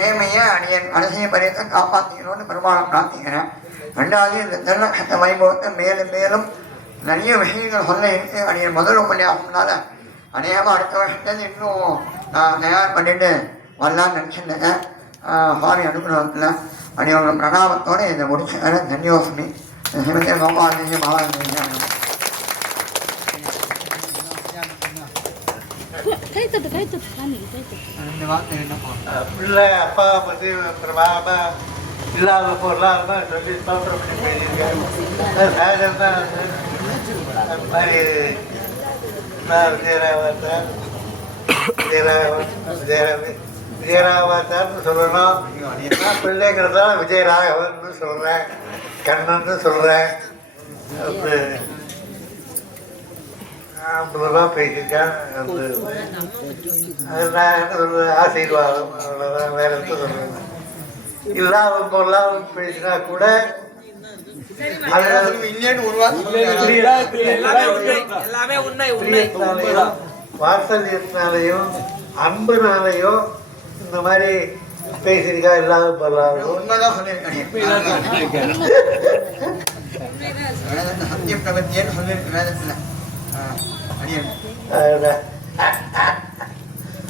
நேமையை அடியன் மனசைய பரியத்தை காப்பாற்றிக்கணும்னு பெருமாளை பிரார்த்திக்கிறேன். ரெண்டாவது இந்த திருநட்சத்திர வைபவத்தை மேலும் மேலும் நிறைய விஷயங்கள் சொல்ல இருக்கு. அடியன் முதல் உபன்யாசம்னால அநேகமாக அடுத்த வருஷத்துலேருந்து இன்னும் நான் தயார் பண்ணிட்டு வரலான்னு நினச்சிருந்தேன். சுவாமி அனுப்புறதுல அடியோட பிரணாமத்தோடு இதை முடிச்சுக்கிறேன். தன்யோசமி சிவகே கோபாலஜி மகாராஜி பிள்ளை அப்பா பற்றி பிரபாகமா இல்லாத பொருளாக சொல்லி தோற்றம் பண்ணி போயிருக்காங்க. அது மாதிரி விஜயராகவத்தார்னு சொல்லணும். பிள்ளைங்கிறதால விஜயராகவன்னு சொல்கிறேன், கண்ணன்னு சொல்கிறேன். 50 ரூபா பேசியிருக்கேன். ஆசீர்வாதம் அவ்வளோதான், வேற எந்த சொல்கிறேன். இல்லாத பொருளாக பேசினா கூட வாத்சல்யத்தினாலையும் அன்புனாலையும் இந்த மாதிரி பேசியிருக்கா. இல்லாத பொருளாகும் உண்மைதான் சொல்லியிருக்கேன். சத்தியம் பிரபத்தியன்னு சொல்லியிருக்கு வேதத்தில்.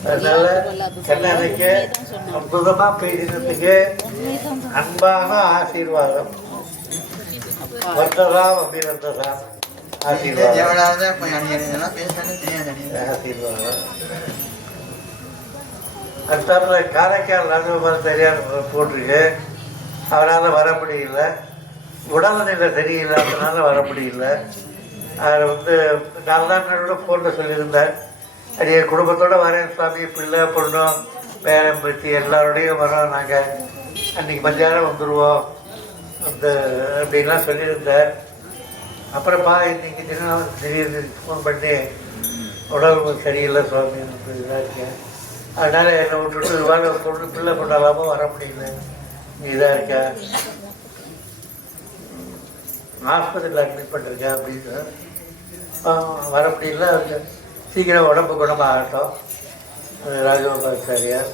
அதனால கண்ணனுக்கு அற்புதமா பேசினதுக்கு அன்பான ஆசீர்வாதம். வந்ததா அபிநந்ததா ஆசீர்வாதம். அடுத்தாப்புல காரைக்கால் ராஜகோபால் சரியான போட்டிருக்கு. அவரால் வர முடியல, உடல்நிலை சரியில்லாதனால வர முடியல. அதில் 4 நாள் ஃபோனில் சொல்லியிருந்தார். அடிய குடும்பத்தோடு வரேன் சுவாமி, பிள்ளை பொண்ணும் பேரன் பற்றி எல்லாரோடையும் வரோம், நாங்கள் அன்றைக்கி மத்தியானம் வந்துடுவோம் அப்படின்லாம் சொல்லியிருந்தார். அப்புறம்ப்பா இன்றைக்கி தினம் திடீர்னு ஃபோன் பண்ணி உடம்பு சரியில்லை சுவாமி இதாக இருக்கேன், அதனால் என்னை விட்டுட்டு வாங்க பொண்ணு பிள்ளை கொண்டாலாமல் வர முடியல, நீ இதாக இருக்கா, ஆஸ்பத்திரியில் அட்மிட் பண்ணிருக்கேன் அப்படின்னு. வர முடியல, சீக்கிரம் உடம்பு குணமாகட்டும் ராஜகோபாலாச்சாரியார்.